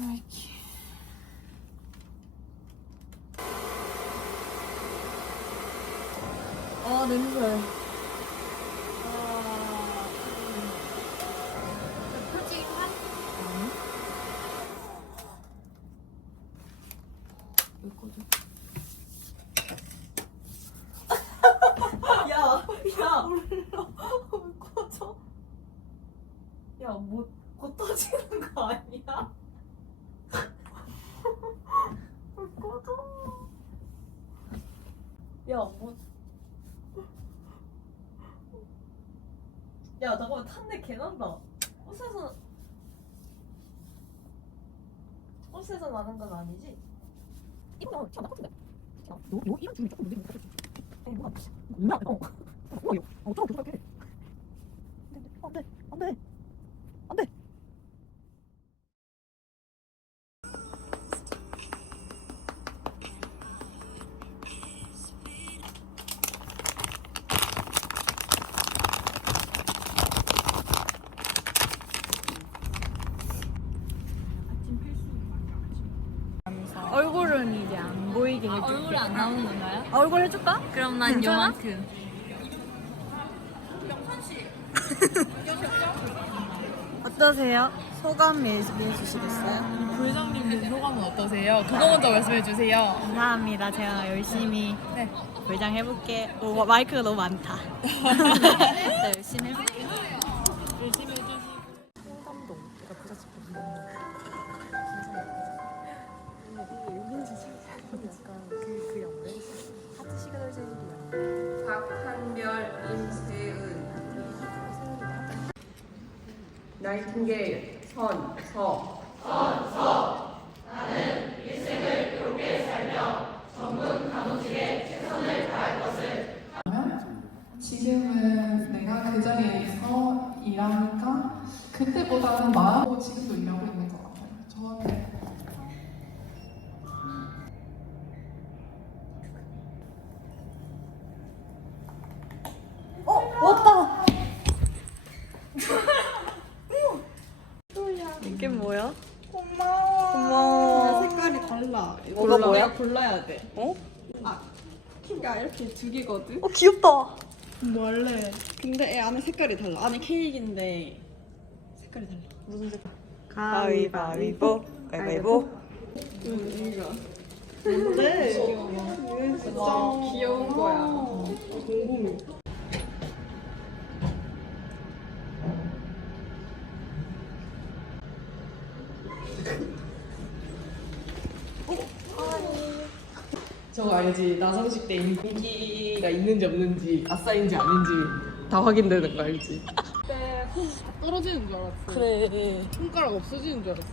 이렇게. 아 냄새. 왜 꺼져? 야, 야. 왜 꺼져? 야, 뭐, 곧 터지는 거 아니야? 왜 꺼져? 야, 뭐. 야, 잠깐만, 탄내 개난다. 옷에서. 옷에서 나는 건 아니지? 이거. 야, 요, 요 이런 줄이 조금 늦은 거 같아. 에이, 뭐야? 뭐야? 어. 어, 요. 어, 좀 조심할게. 보이게 해줄게. 얼굴이 안 나오는 건가요? 아, 얼굴 해줄까? 그럼 난 괜찮아? 요만큼. 어떠세요? 소감 얘기해 주시겠어요? 부회장님들 소감은 어떠세요? 그거 먼저 말씀해 주세요. 감사합니다. 제가 열심히 네. 불장 해볼게. 오, 마이크가 너무 많다. 네, 열심히 해볼게. 열심히 해주시고. 청담동. 내가 부잣집 거기. 나이팅게일, 선, 서 지금은 내가 그 자리에서 일하니까 그때보다는 마음고 지금도 일하고 있는 것 같아요. 저한테 뭐야? 고마워. 고마워. 색깔이 달라. 뭐가 골라, 뭐야? 골라야 돼. 어? 아, 키가 이렇게 두 개거든. 어, 귀엽다. 뭐 할래? 근데 애 안에 색깔이 달라. 안에 케이크인데 색깔이 달라. 무슨 색깔? 가위바위보. 가위바위보. 응, 이거. 뭔데? 진짜 귀여운 거야. 궁금해. 저거 알지? 나성식 때 인기가 있는지 없는지 아싸인지 아닌지 다 확인되는 거 알지? 떨어지는 줄 알았어. 그래. 손가락 없어지는 줄 알았어.